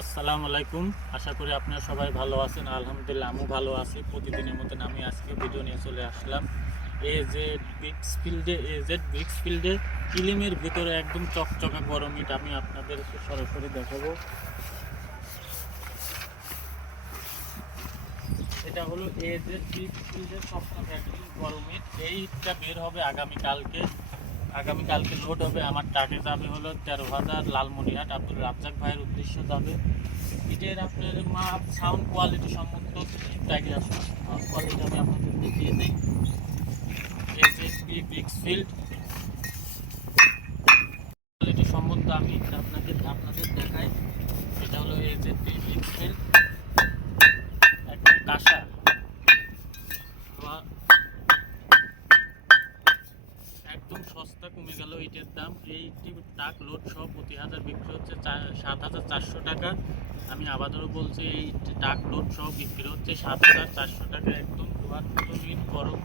আসসালামু আলাইকুম। আশা করি আপনারা সবাই ভালো আছেন। আলহামদুলিল্লাহ আমিও ভালো আছি। প্রতিদিনের মতন আমি আজকে ভিডিও নিয়ে চলে আসলাম এজেড ব্রিক্স ফিল্ডে কিলিমের ভিতরে একদম চকচকা গরম ইট আমি আপনাদের সরাসরি দেখাবো। এটা হলো এজেড ব্রিক্স ফিল্ডের চকচকা একদম গরম ইট। এই ইটটা বের হবে আগামীকালকে লোড হবে। আমার টাকে যাবে হলো 13,000 লালমনিরহাট আব্দুল রাজ্জাক ভাইয়ের উদ্দেশ্যে যাবে। এটার আপনার মাপ সাউন্ড কোয়ালিটি সম্বন্ধে ঠিকঠাকই আসবে। সাউন্ড কোয়ালিটি আমি আপনাদের দেখিয়ে দিই। এসএসবি ব্রিক্সফিল্ড কোয়ালিটি সম্বন্ধে আমি আপনাদের দেখাই। এটা হলো এসএসবি ব্রিক্সফিল্ড, একদম কাঁসা একদম সস্তা, কমে গেল ইটের দাম। এই টাক লোড সহ প্রতি হাজার বিক্রি হচ্ছে 7,400 টাকা। আমি আবারও বলছি, এই টাক লোড সহ বিক্রি হচ্ছে 7,400 টাকা। একদম ধোয়ার মতো ইট গরম